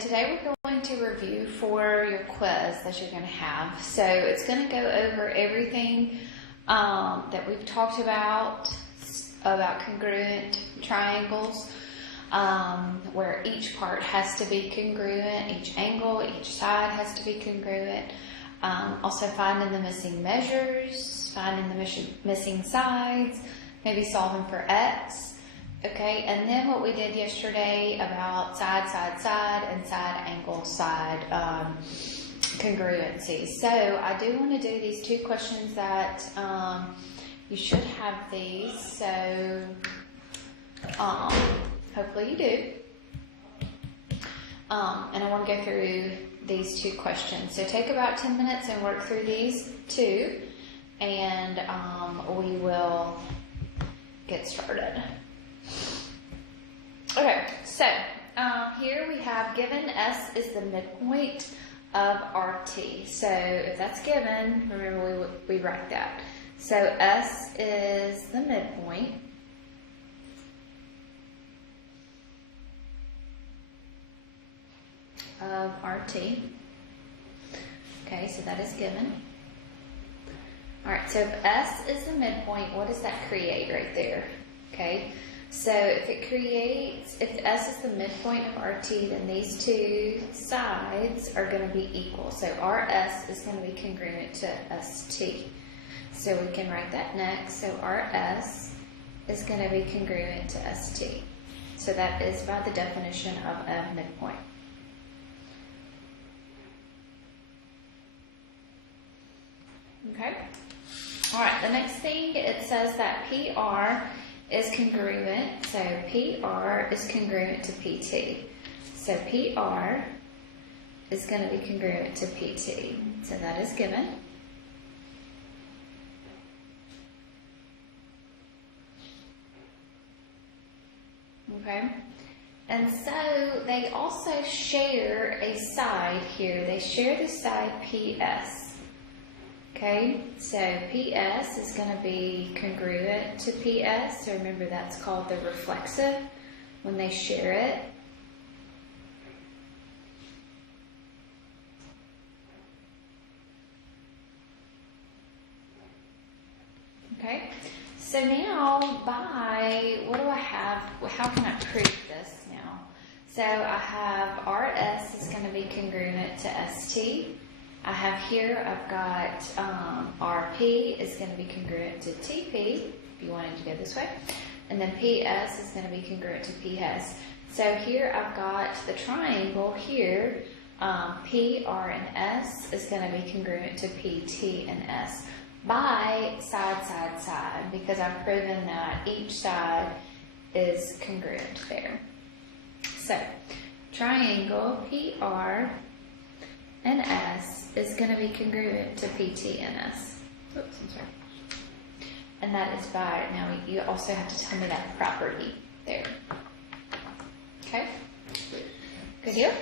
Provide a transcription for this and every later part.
Today we're going to review for your quiz that you're going to have. So it's going to go over everything that we've talked about congruent triangles, where each part has to be congruent, each angle, each side has to be congruent. Also finding the missing measures, finding the missing sides, maybe solving for x. Okay, and then what we did yesterday about side, and side, angle, side congruency. So I do want to do these two questions that you should have these. So hopefully you do. And I want to go through these two questions. So take about 10 minutes and work through these two, and we will get started. Okay, so here we have given S is the midpoint of RT. So if that's given, remember we write that. So S is the midpoint. Of RT. Okay, so that is given. Alright, so if S is the midpoint, what does that create right there? Okay. So if S is the midpoint of RT, then these two sides are going to be equal. So RS is going to be congruent to ST. So we can write that next. So RS is going to be congruent to ST. So that is by the definition of a midpoint. Okay. All right, the next thing, it says that PR is congruent, so PR is congruent to PT. So PR is going to be congruent to PT. So that is given. Okay. And so they also share a side here. They share the side PS. Okay, so PS is going to be congruent to PS. So remember, that's called the reflexive when they share it. Okay, so now what do I have? How can I prove this now? So I have RS is going to be congruent to ST. I have here, I've got RP is going to be congruent to TP, if you wanted to go this way. And then PS is going to be congruent to PS. So here I've got the triangle here, PR and S is going to be congruent to PT and S by side, because I've proven that each side is congruent there. So triangle PR and S is going to be congruent to PT and S. Oops, I'm sorry. And that is by, now you also have to tell me that property there. Okay? Good deal?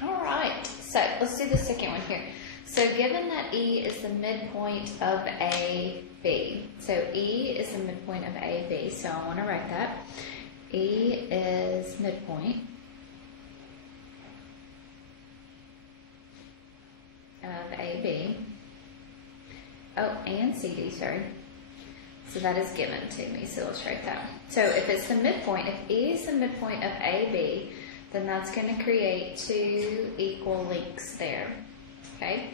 Alright, so let's do the second one here. So given that E is the midpoint of AB, so E is the midpoint of AB, so I want to write that. E is midpoint of AB. Oh, and CD, sorry. So that is given to me, so let's write that. So if it's the midpoint, if E is the midpoint of AB, then that's going to create two equal lengths there. Okay?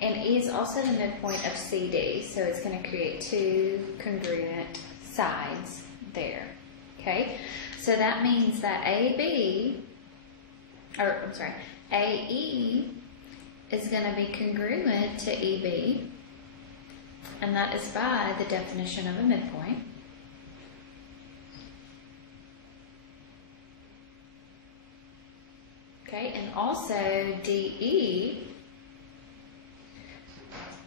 And E is also the midpoint of CD, so it's going to create two congruent sides there. Okay? So that means that AE is going to be congruent to EB, and that is by the definition of a midpoint. Okay, and also DE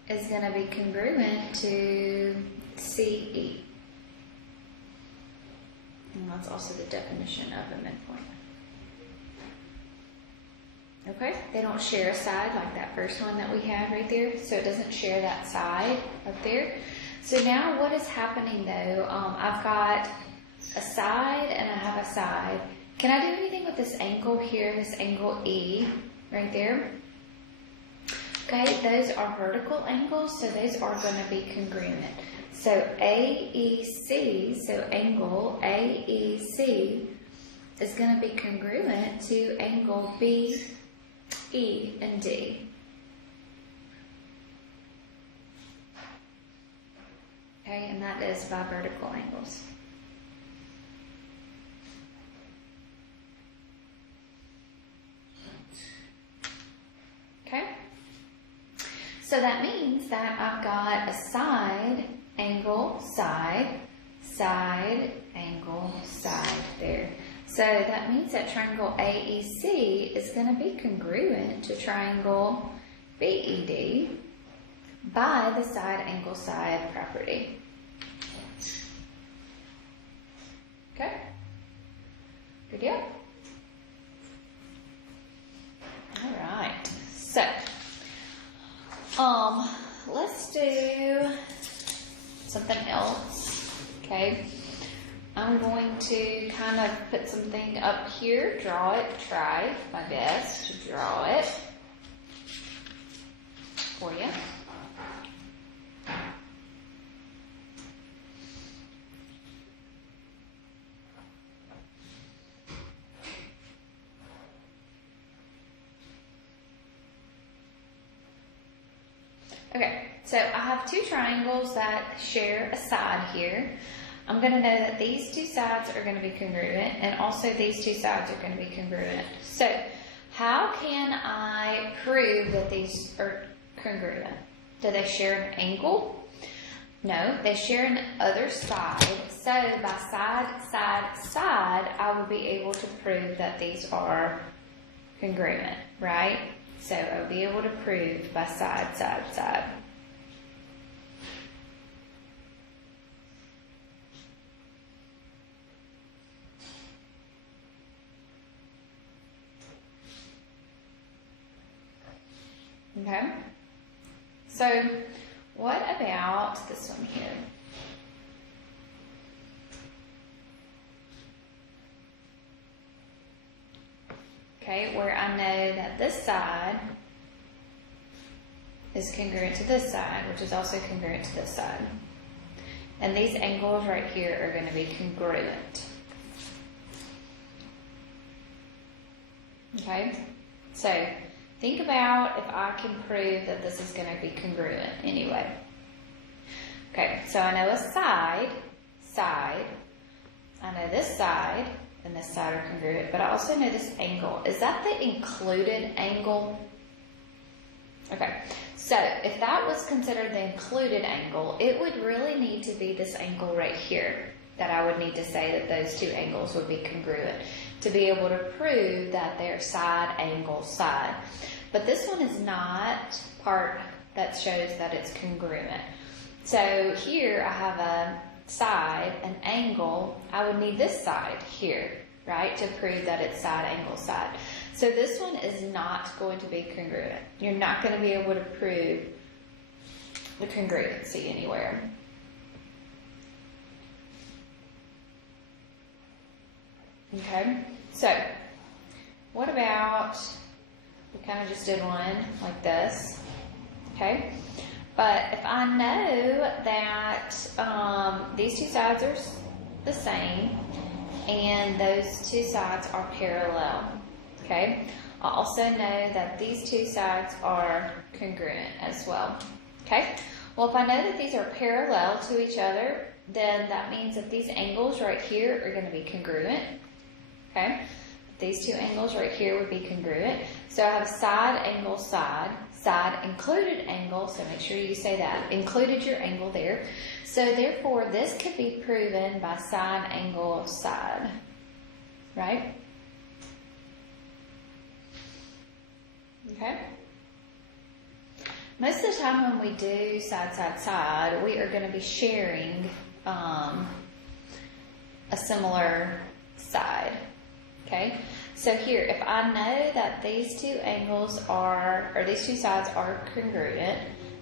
is going to be congruent to CE, and that's also the definition of a midpoint. Okay, they don't share a side like that first one that we have right there, so it doesn't share that side up there. So now what is happening though, I've got a side and I have a side, Can I do anything with this angle here, this angle E, right there? Okay, those are vertical angles, so those are going to be congruent. So AEC, so angle AEC is going to be congruent to angle BE and D. Okay, and that is by vertical angles. Okay, so that means that I've got a side, angle, side, side, angle, side there. So that means that triangle AEC is going to be congruent to triangle BED by the side, angle, side property. Okay, good deal. All right, so let's do something else. Okay, I'm going to kind of put something up here, draw it, try my best to draw it for you. Okay, so I have two triangles that share a side here. I'm going to know that these two sides are going to be congruent, and also these two sides are going to be congruent. So how can I prove that these are congruent? Do they share an angle? No, they share an other side. So by side, side, side, I will be able to prove that these are congruent, right? So I'll be able to prove by side, side, side. Okay, so what about this one here? Okay, where I know that this side is congruent to this side, which is also congruent to this side. And these angles right here are going to be congruent. Okay, so think about if I can prove that this is going to be congruent anyway. Okay, so I know a side, side. I know this side and this side are congruent, but I also know this angle. Is that the included angle? Okay, so if that was considered the included angle, it would really need to be this angle right here that I would need to say that those two angles would be congruent to be able to prove that they're side, angle, side. But this one is not part that shows that it's congruent. So here I have a side, an angle. I would need this side here, right, to prove that it's side, angle, side. So this one is not going to be congruent. You're not going to be able to prove the congruency anywhere. Okay, so what about, we kind of just did one like this, okay? But if I know that these two sides are the same and those two sides are parallel, okay? I also know that these two sides are congruent as well, okay? Well, if I know that these are parallel to each other, then that means that these angles right here are going to be congruent, okay? These two angles right here would be congruent. So I have side, angle, side, side, included angle, so make sure you say that, included your angle there. So therefore, this could be proven by side, angle, side, right? Okay? Most of the time when we do side, side, side, we are going to be sharing a similar side, okay? So here, if I know that these two angles are, or these two sides are congruent,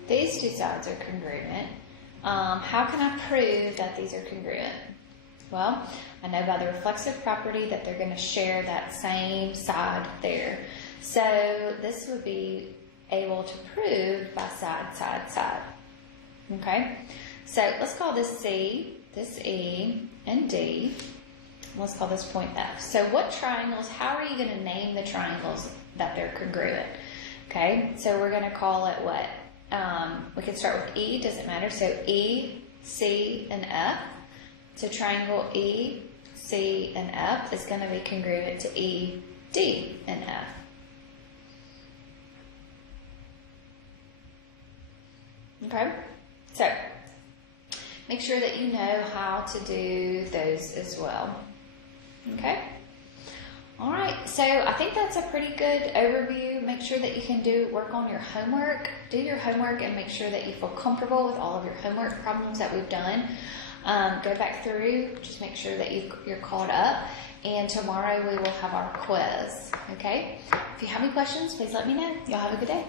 these two sides are congruent, how can I prove that these are congruent? Well, I know by the reflexive property that they're going to share that same side there. So this would be able to prove by side, side, side. Okay? So let's call this C, this E, and D. Let's call this point F. So what triangles, how are you going to name the triangles that they're congruent? Okay, so we're going to call it what? We can start with E, doesn't matter. So E, C, and F. So triangle E, C, and F is going to be congruent to E, D, and F. Okay, so make sure that you know how to do those as well. Okay, all right, so I think that's a pretty good overview. Make sure that you can work on your homework. Do your homework and make sure that you feel comfortable with all of your homework problems that we've done. Go back through, just make sure that you're caught up. And tomorrow we will have our quiz, okay? If you have any questions, please let me know. Y'all have a good day.